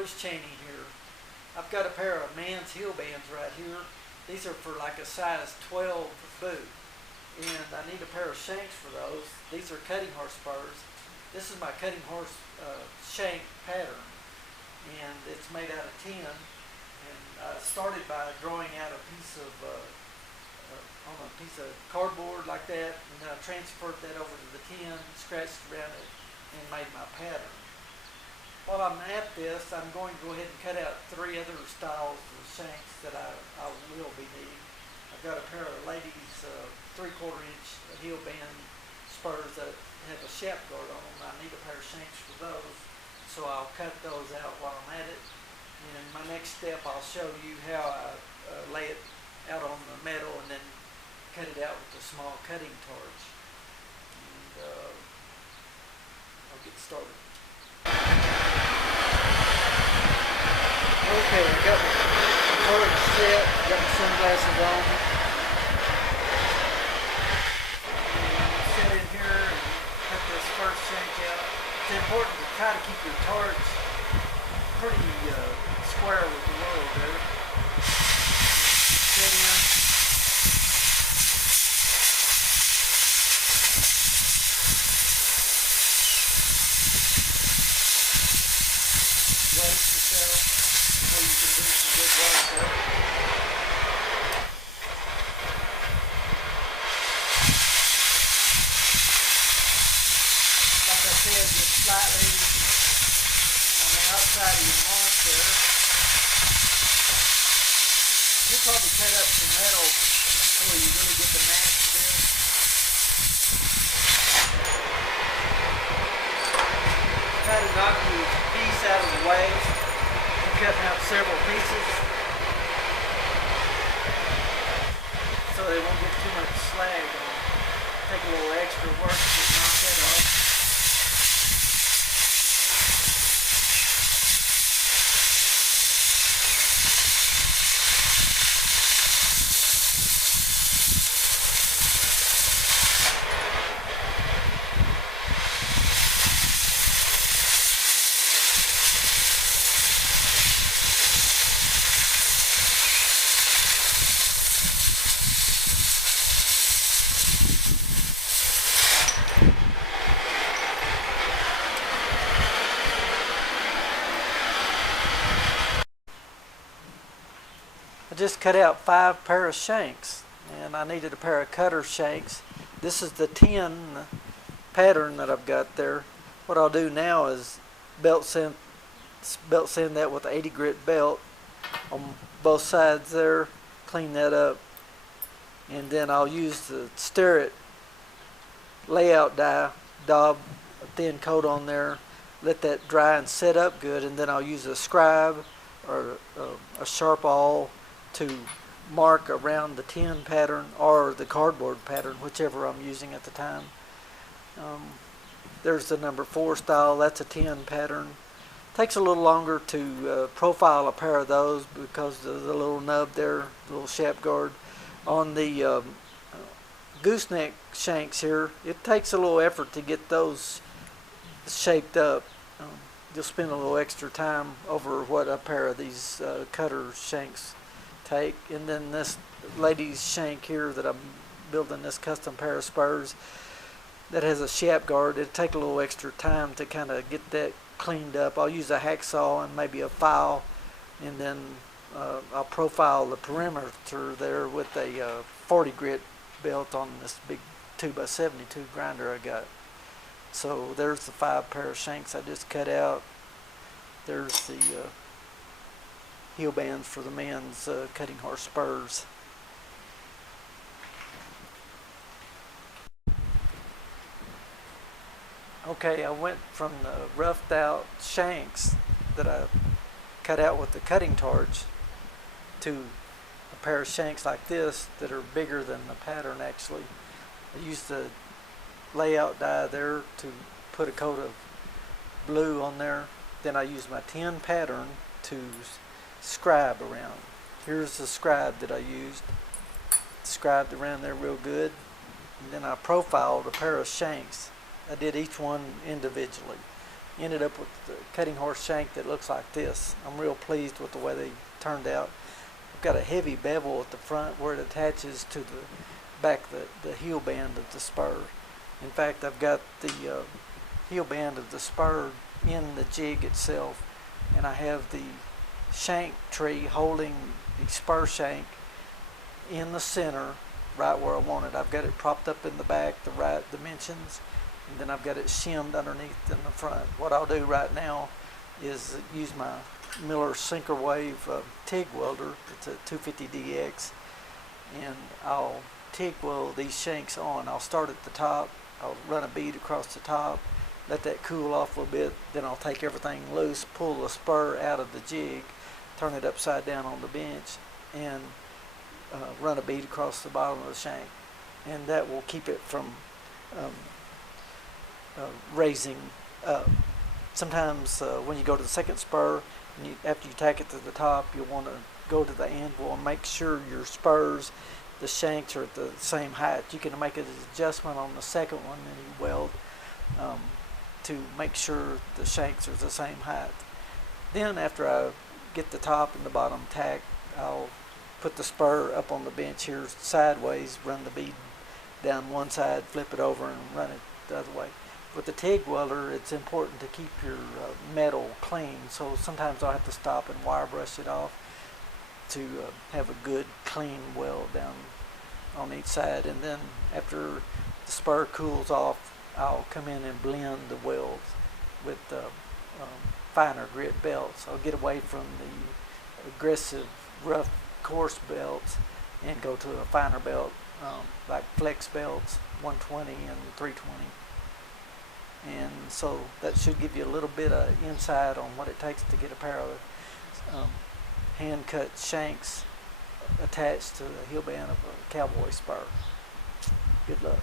Bruce Cheaney here. I've got a pair of man's heel bands right here. These are for like a size 12 boot. And I need a pair of shanks for those. These are cutting horse spurs. This is my cutting horse shank pattern. And it's made out of tin. And I started by drawing out a piece of, on a piece of cardboard like that. And then I transferred that over to the tin, scratched around it, and made my pattern. While I'm at this, I'm going to go ahead and cut out 3 other styles of shanks that I will be needing. I've got a pair of ladies' 3/4 inch heel band spurs that have a shaft guard on them. I need a pair of shanks for those, so I'll cut those out while I'm at it. And my next step, I'll show you how I lay it out on the metal and then cut it out with a small cutting torch. And I'll get started. Okay, I got my torch set, got my sunglasses on. And set in here and cut this first shank out. It's important to try to keep your torch pretty square with the world there. Set in. Wait yourself so you can do some good work there. Like I said, just slightly on the outside of your mark there. You'll probably cut up some metal before you really get the match to this. Try to knock your piece out of the way. I'm cutting out several pieces so they won't get too much slag on. Take a little extra work to knock that off. I just cut out 5 pair of shanks, and I needed a pair of cutter shanks. This is the tin pattern that I've got there. What I'll do now is belt sand that with an 80 grit belt on both sides there, clean that up, and then I'll use the Starrett layout die, daub a thin coat on there, let that dry and set up good, and then I'll use a scribe or a sharp awl to mark around the tin pattern or the cardboard pattern, whichever I'm using at the time. There's the number 4 style. That's a tin pattern. Takes a little longer to profile a pair of those because of the little nub there, the little shaft guard. On the gooseneck shanks here, it takes a little effort to get those shaped up. You'll spend a little extra time over what a pair of these cutter shanks take. And then this lady's shank here that I'm building, this custom pair of spurs that has a shaft guard, it'll take a little extra time to kind of get that cleaned up. I'll use a hacksaw and maybe a file, and then I'll profile the perimeter there with a 40 grit belt on this big 2x72 grinder I got. So there's the 5 pair of shanks I just cut out. There's the heel bands for the men's cutting horse spurs. Okay, I went from the roughed out shanks that I cut out with the cutting torch to a pair of shanks like this that are bigger than the pattern actually. I used the layout die there to put a coat of blue on there. Then I used my tin pattern to scribe around. Here's the scribe that I used. Scribed around there real good. And then I profiled a pair of shanks. I did each one individually. ended up with the cutting horse shank that looks like this. I'm real pleased with the way they turned out. I've got a heavy bevel at the front where it attaches to the back, the heel band of the spur. In fact, I've got the heel band of the spur in the jig itself, and I have the shank tree holding the spur shank in the center right where I want it. I've got it propped up in the back, the right dimensions, and then I've got it shimmed underneath in the front. What I'll do right now is use my Miller Sinker Wave TIG welder. It's a 250DX, and I'll TIG weld these shanks on. I'll start at the top, I'll run a bead across the top, let that cool off a little bit, then I'll take everything loose, pull the spur out of the jig, turn it upside down on the bench, and run a bead across the bottom of the shank, and that will keep it from raising up. Sometimes when you go to the second spur, and after you tack it to the top, you'll want to go to the anvil and make sure your spurs, the shanks, are at the same height. You can make an adjustment on the second one, and you weld to make sure the shanks are the same height. Then after I get the top and the bottom tacked, I'll put the spur up on the bench here sideways, run the bead down one side, flip it over, and run it the other way. With the TIG welder, it's important to keep your metal clean, so sometimes I'll have to stop and wire brush it off to have a good clean weld down on each side. And then after the spur cools off, I'll come in and blend the welds with finer grit belts. I'll get away from the aggressive, rough, coarse belts and go to a finer belt, like flex belts, 120 and 320. And so that should give you a little bit of insight on what it takes to get a pair of hand-cut shanks attached to the heel band of a cowboy spur. Good luck.